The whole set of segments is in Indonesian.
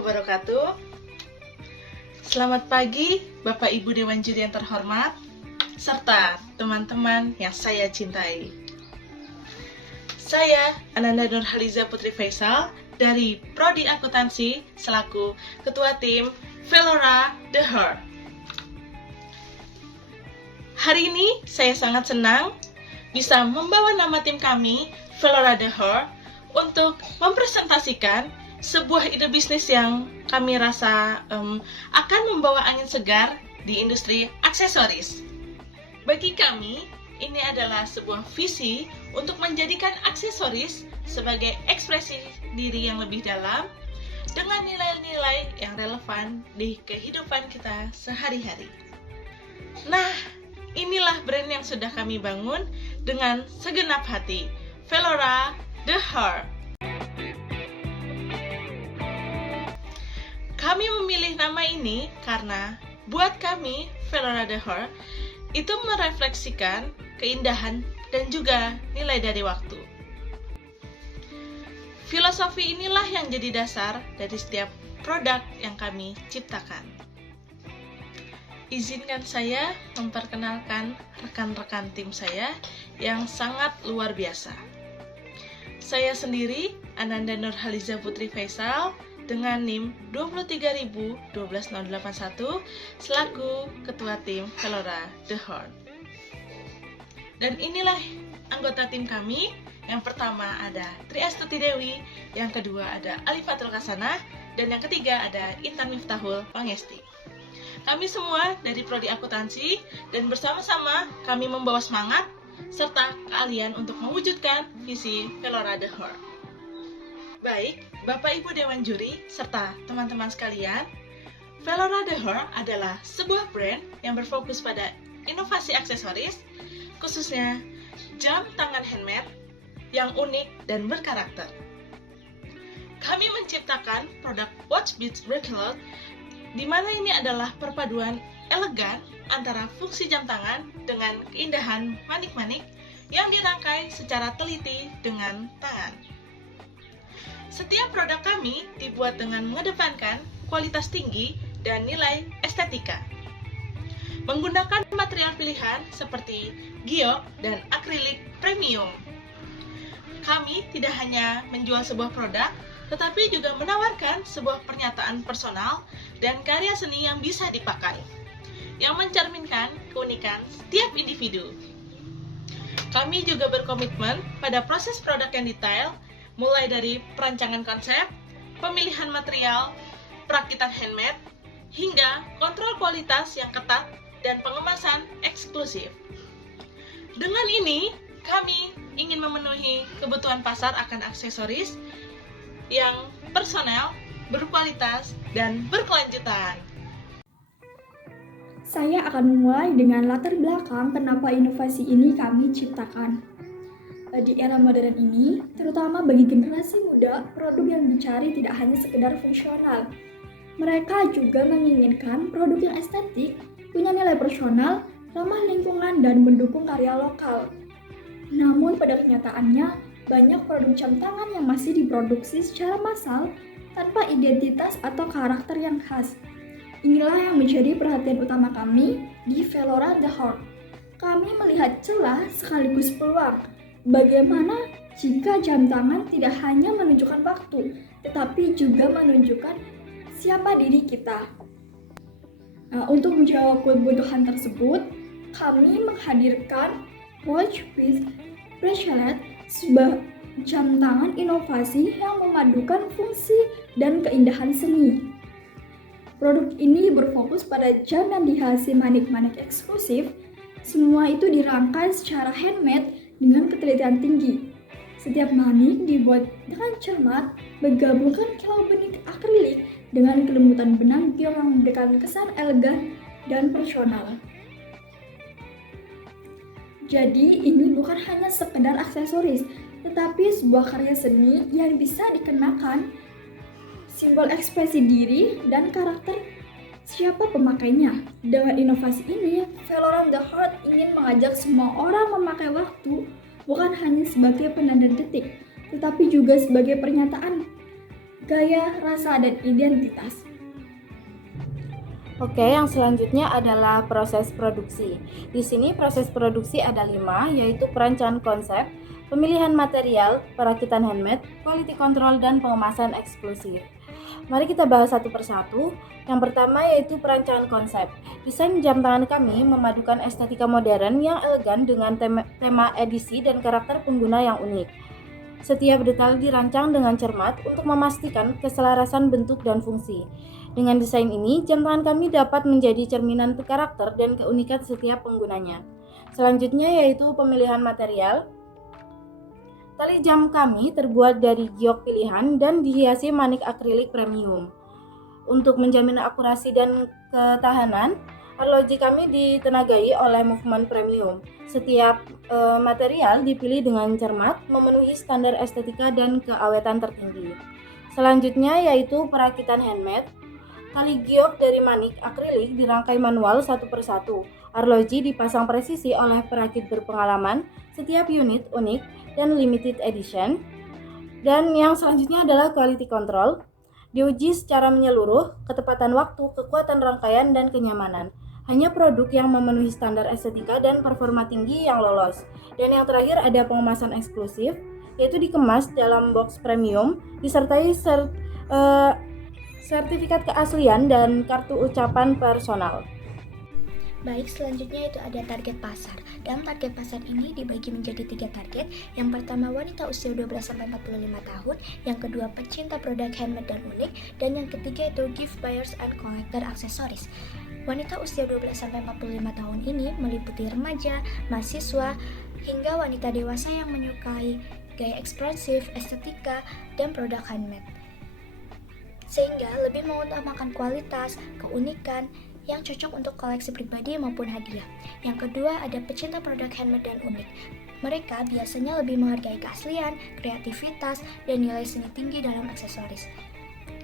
wabarakatuh. Selamat pagi Bapak Ibu Dewan Juri yang terhormat, serta teman-teman yang saya cintai. Saya Ananda Nurhaliza Putri Faisal dari Prodi Akuntansi selaku Ketua Tim Velora The Heart. Hari ini saya sangat senang bisa membawa nama tim kami, Velora The Heart, untuk mempresentasikan sebuah ide bisnis yang kami rasa akan membawa angin segar di industri aksesoris. Bagi kami, ini adalah sebuah visi untuk menjadikan aksesoris sebagai ekspresi diri yang lebih dalam dengan nilai-nilai yang relevan di kehidupan kita sehari-hari. Nah, inilah brand yang sudah kami bangun dengan segenap hati, Velora The Heart. Kami memilih nama ini karena buat kami, Velora The Heart, itu merefleksikan keindahan dan juga nilai dari waktu. Filosofi inilah yang jadi dasar dari setiap produk yang kami ciptakan. Izinkan saya memperkenalkan rekan-rekan tim saya yang sangat luar biasa. Saya sendiri, Ananda Nurhaliza Putri Faisal, dengan NIM 23012-081 selaku Ketua Tim Velora The Heart. Dan inilah anggota tim kami. Yang pertama ada Tri Astuti Dewi, yang kedua ada Alifatul Kasana, dan yang ketiga ada Intan Miftahul Pangesti. Kami semua dari Prodi Akuntansi dan bersama-sama kami membawa semangat serta keahlian untuk mewujudkan visi Velora The Heart. Baik, Bapak Ibu Dewan Juri serta teman-teman sekalian, Velora The Heart adalah sebuah brand yang berfokus pada inovasi aksesoris, khususnya jam tangan handmade yang unik dan berkarakter. Kami menciptakan produk Watch Beads Bracelet, di mana ini adalah perpaduan elegan antara fungsi jam tangan dengan keindahan manik-manik yang dirangkai secara teliti dengan tangan. Setiap produk kami dibuat dengan mengedepankan kualitas tinggi dan nilai estetika. Menggunakan material pilihan seperti giok dan akrilik premium. Kami tidak hanya menjual sebuah produk, tetapi juga menawarkan sebuah pernyataan personal dan karya seni yang bisa dipakai, yang mencerminkan keunikan setiap individu. Kami juga berkomitmen pada proses produk yang detail, mulai dari perancangan konsep, pemilihan material, perakitan handmade, hingga kontrol kualitas yang ketat dan pengemasan eksklusif. Dengan ini, kami ingin memenuhi kebutuhan pasar akan aksesoris yang personal, berkualitas, dan berkelanjutan. Saya akan memulai dengan latar belakang kenapa inovasi ini kami ciptakan. Di era modern ini, terutama bagi generasi muda, produk yang dicari tidak hanya sekedar fungsional. Mereka juga menginginkan produk yang estetik, punya nilai personal, ramah lingkungan, dan mendukung karya lokal. Namun pada kenyataannya, banyak produk jam tangan yang masih diproduksi secara massal tanpa identitas atau karakter yang khas. Inilah yang menjadi perhatian utama kami di Velora The Heart. Kami melihat celah sekaligus peluang. Bagaimana jika jam tangan tidak hanya menunjukkan waktu, tetapi juga menunjukkan siapa diri kita. Untuk menjawab kebutuhan tersebut, kami menghadirkan Watch Beads Bracelet, sebuah jam tangan inovasi yang memadukan fungsi dan keindahan seni. Produk ini berfokus pada jam yang dihiasi manik-manik eksklusif. Semua itu dirangkai secara handmade dengan ketelitian tinggi. Setiap manik dibuat dengan cermat, menggabungkan kilau benih akrilik dengan kelembutan benang giok yang memberikan kesan elegan dan personal. Jadi ini bukan hanya sekedar aksesoris, tetapi sebuah karya seni yang bisa dikenakan, simbol ekspresi diri dan karakter siapa pemakainya. Dengan inovasi ini, Velora The Heart ingin mengajak semua orang memakai waktu bukan hanya sebagai penanda detik, tetapi juga sebagai pernyataan gaya, rasa, dan identitas. Oke, yang selanjutnya adalah proses produksi. Di sini proses produksi ada 5, yaitu perencanaan konsep, pemilihan material, perakitan handmade, quality control, dan pengemasan eksklusif. Mari kita bahas satu persatu. Yang pertama yaitu perencanaan konsep. Desain jam tangan kami memadukan estetika modern yang elegan dengan tema edisi dan karakter pengguna yang unik. Setiap detail dirancang dengan cermat untuk memastikan keselarasan bentuk dan fungsi. Dengan desain ini, jam tangan kami dapat menjadi cerminan karakter dan keunikan setiap penggunanya. Selanjutnya yaitu pemilihan material. Tali jam kami terbuat dari giok pilihan dan dihiasi manik akrilik premium. Untuk menjamin akurasi dan ketahanan, arloji kami ditenagai oleh movement premium. Setiap material dipilih dengan cermat, memenuhi standar estetika dan keawetan tertinggi. Selanjutnya yaitu perakitan handmade. Tali giok dari manik akrilik dirangkai manual satu persatu. Arloji dipasang presisi oleh perakit berpengalaman. Setiap unit unik dan limited edition. Dan yang selanjutnya adalah quality control. Diuji secara menyeluruh, ketepatan waktu, kekuatan rangkaian, dan kenyamanan. Hanya produk yang memenuhi standar estetika dan performa tinggi yang lolos. Dan yang terakhir ada pengemasan eksklusif, yaitu dikemas dalam box premium, disertai sertifikat keaslian dan kartu ucapan personal. Baik, selanjutnya itu ada target pasar. Dalam target pasar ini dibagi menjadi 3 target. Yang pertama wanita usia 12-45 tahun, yang kedua pecinta produk handmade dan unik, dan yang ketiga itu gift buyers and collector aksesoris. Wanita usia 12-45 tahun ini meliputi remaja, mahasiswa, hingga wanita dewasa yang menyukai gaya ekspresif, estetika, dan produk handmade, sehingga lebih mengutamakan kualitas, keunikan, yang cocok untuk koleksi pribadi maupun hadiah. Yang kedua ada pecinta produk handmade dan unik. Mereka biasanya lebih menghargai keaslian, kreativitas, dan nilai seni tinggi dalam aksesoris.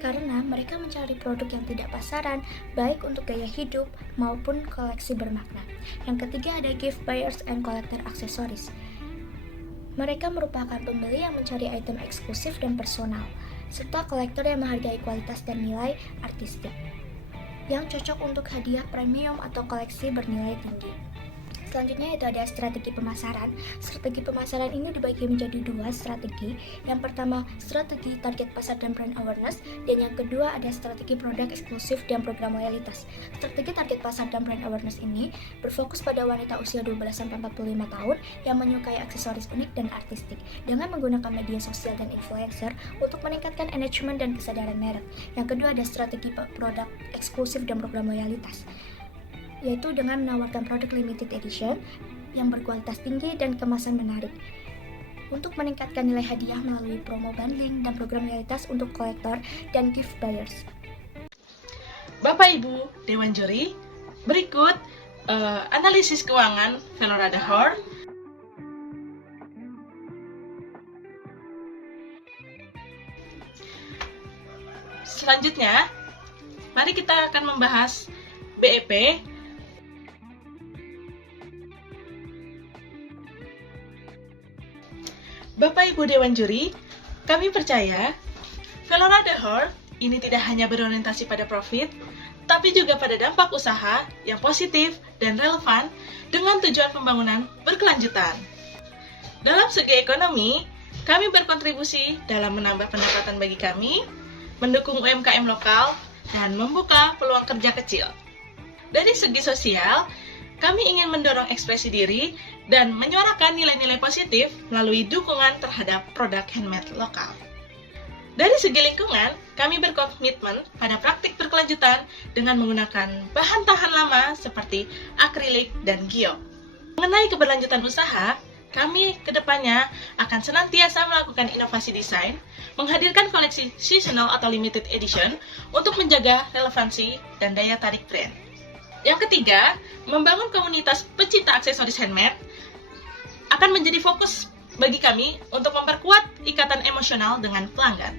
Karena mereka mencari produk yang tidak pasaran, baik untuk gaya hidup maupun koleksi bermakna. Yang ketiga ada gift buyers and collector aksesoris. Mereka merupakan pembeli yang mencari item eksklusif dan personal, serta kolektor yang menghargai kualitas dan nilai artistik, yang cocok untuk hadiah premium atau koleksi bernilai tinggi. Selanjutnya itu ada strategi pemasaran. Strategi pemasaran ini dibagi menjadi 2 strategi. Yang pertama strategi target pasar dan brand awareness, dan yang kedua ada strategi produk eksklusif dan program loyalitas. Strategi target pasar dan brand awareness ini berfokus pada wanita usia 12-45 tahun yang menyukai aksesoris unik dan artistik dengan menggunakan media sosial dan influencer untuk meningkatkan engagement dan kesadaran merek. Yang kedua ada strategi produk eksklusif dan program loyalitas, yaitu dengan menawarkan produk limited edition yang berkualitas tinggi dan kemasan menarik untuk meningkatkan nilai hadiah melalui promo bundling dan program loyalitas untuk kolektor dan gift buyers. Bapak Ibu Dewan Juri, berikut analisis keuangan Velora Dahor. Selanjutnya, mari kita akan membahas BEP. Bapak Ibu Dewan Juri, kami percaya Velora Dahor ini tidak hanya berorientasi pada profit, tapi juga pada dampak usaha yang positif dan relevan dengan tujuan pembangunan berkelanjutan. Dalam segi ekonomi, kami berkontribusi dalam menambah pendapatan bagi kami, mendukung UMKM lokal, dan membuka peluang kerja kecil. Dari segi sosial, kami ingin mendorong ekspresi diri dan menyuarakan nilai-nilai positif melalui dukungan terhadap produk handmade lokal. Dari segi lingkungan, kami berkomitmen pada praktik berkelanjutan dengan menggunakan bahan tahan lama seperti akrilik dan giok. Mengenai keberlanjutan usaha, kami kedepannya akan senantiasa melakukan inovasi desain, menghadirkan koleksi seasonal atau limited edition untuk menjaga relevansi dan daya tarik brand. Yang ketiga, membangun komunitas pecinta aksesoris handmade akan menjadi fokus bagi kami untuk memperkuat ikatan emosional dengan pelanggan.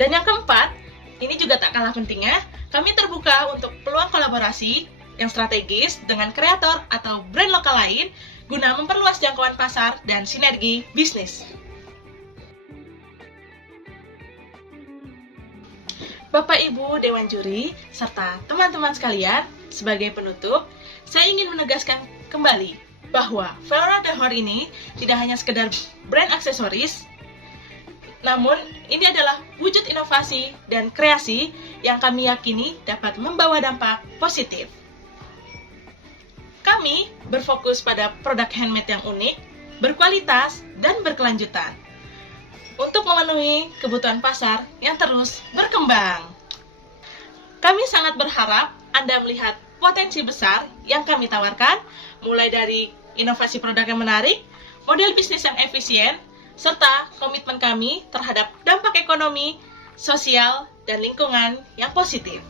Dan yang keempat, ini juga tak kalah pentingnya, kami terbuka untuk peluang kolaborasi yang strategis dengan kreator atau brand lokal lain guna memperluas jangkauan pasar dan sinergi bisnis. Bapak Ibu Dewan Juri, serta teman-teman sekalian, sebagai penutup, saya ingin menegaskan kembali bahwa Velora Dahor ini tidak hanya sekedar brand aksesoris, namun ini adalah wujud inovasi dan kreasi yang kami yakini dapat membawa dampak positif. Kami berfokus pada produk handmade yang unik, berkualitas, dan berkelanjutan untuk memenuhi kebutuhan pasar yang terus berkembang. Kami sangat berharap Anda melihat potensi besar yang kami tawarkan, mulai dari inovasi produk yang menarik, model bisnis yang efisien, serta komitmen kami terhadap dampak ekonomi, sosial, dan lingkungan yang positif.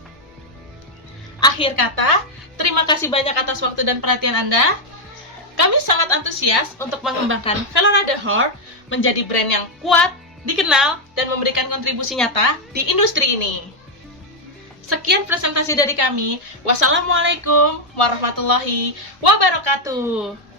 Akhir kata, terima kasih banyak atas waktu dan perhatian Anda. Kami sangat antusias untuk mengembangkan Velora Dahor menjadi brand yang kuat, dikenal, dan memberikan kontribusi nyata di industri ini. Sekian presentasi dari kami. Wassalamualaikum warahmatullahi wabarakatuh.